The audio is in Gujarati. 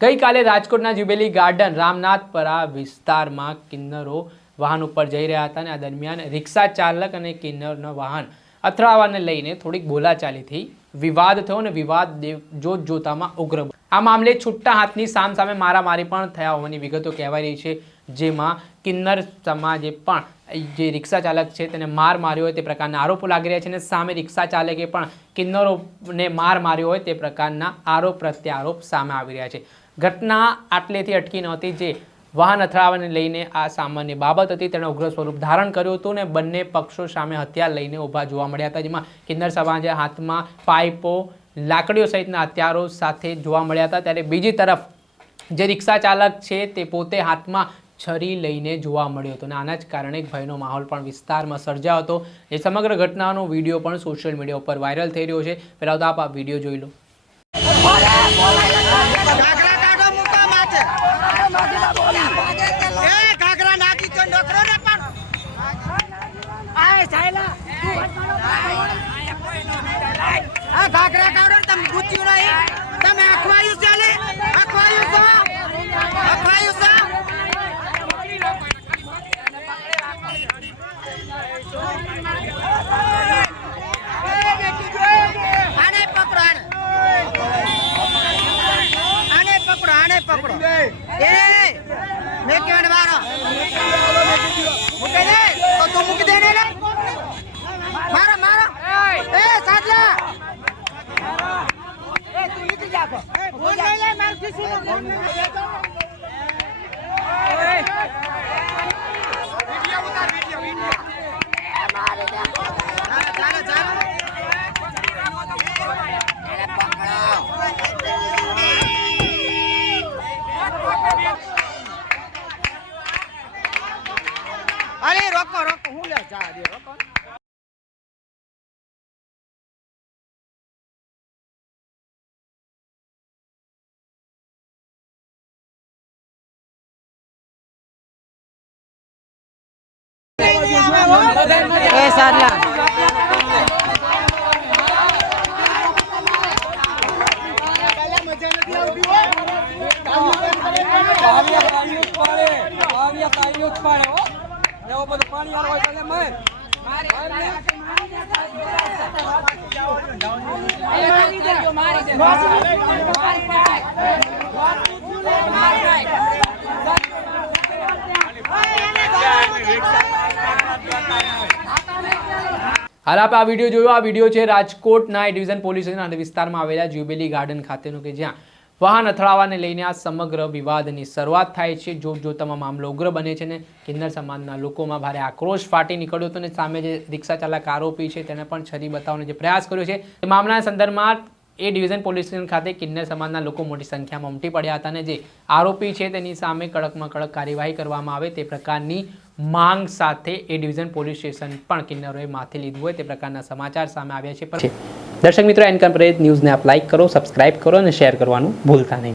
ગઈકાલે રાજકોટના જ્યુબિલી ગાર્ડન રામનાથપરા વિસ્તારમાં કિન્નરો વાહન ઉપર જઈ રહ્યા હતા અને આ દરમિયાન રિક્ષા ચાલક અને કિન્નરનો વાહન અથડાવાને લઈને થોડીક બોલાચાલી થઈ, વિવાદ થયો અને વિવાદ જોતજોતામાં ઉગ્ર. આ મામલે છૂટા હાથની સામસામે મારામારી પણ થયા હોવાની વિગતો કહેવાઈ રહી છે, જેમાં કિન્નર સમાજે પણ જે રિક્ષા ચાલક છે તેને માર માર્યો હોય તે પ્રકારના આરોપો લાગી રહ્યા છે અને સામે રિક્ષા ચાલકે પણ કિન્નરોને માર માર્યો હોય તે પ્રકારના આરોપ પ્રત્યારોપ સામે આવી રહ્યા છે. ઘટના આટલેથી અટકી નહોતી, જે વાહન અથડાવાને લઈને આ સામાન્ય બાબત હતી તેણે ઉગ્ર સ્વરૂપ ધારણ કર્યું હતું અને બંને પક્ષો સામે હથિયાર લઈને ઊભા જોવા મળ્યા હતા, જેમાં કિન્નર સમાજે હાથમાં પાઇપો, લાકડીઓ સહિતના હથિયારો સાથે જોવા મળ્યા હતા, ત્યારે બીજી તરફ જે રિક્ષા ચાલક છે તે પોતે હાથમાં છરી લઈને જોવા મળ્યો હતો અને આના જ કારણે ભયનો માહોલ પણ વિસ્તારમાં સર્જાયો હતો. એ સમગ્ર ઘટનાનો વિડીયો પણ સોશિયલ મીડિયા ઉપર વાયરલ થઈ રહ્યો છે. પહેલાં તો આપ વિડીયો જોઈ લો. અરે રોકો રોકો, હું લે જા દે રોકો. એ સારલા હાલ આપ આ વિડીયો જોયો. આ વિડીયો છે રાજકોટના ડિવિઝન પોલીસ સ્ટેશન વિસ્તારમાં આવેલા જ્યુબિલી ગાર્ડન ખાતેનો, કે જ્યાં વાહન અથડાવાને લઈને આ સમગ્ર વિવાદની શરૂઆત થાય છે. જોતજોતામાં મામલો ઉગ્ર બને છે અને કિન્નર સમાજના લોકોમાં ભારે આક્રોશ ફાટી નીકળ્યો હતો અને સામે જે રિક્ષા ચાલક આરોપી છે તેને પણ છરી બતાવવાનો જે પ્રયાસ કર્યો છે, એ મામલાના સંદર્ભમાં એ ડિવિઝન પોલીસ સ્ટેશન ખાતે કિન્નર સમાજના લોકો મોટી સંખ્યામાં ઉમટી પડ્યા હતા અને જે આરોપી છે તેની સામે કડકમાં કડક કાર્યવાહી કરવામાં આવે તે પ્રકારની માંગ સાથે એ ડિવિઝન પોલીસ સ્ટેશન પણ કિન્નરોએ માથે લીધું હોય તે પ્રકારના સમાચાર સામે આવ્યા છે. દર્શક મિત્રો, એન્કમ પ્રેસ ન્યૂઝને આપ લાઇક કરો, સબસ્ક્રાઇબ કરો અને શેર કરવાનું ભૂલતા નહીં.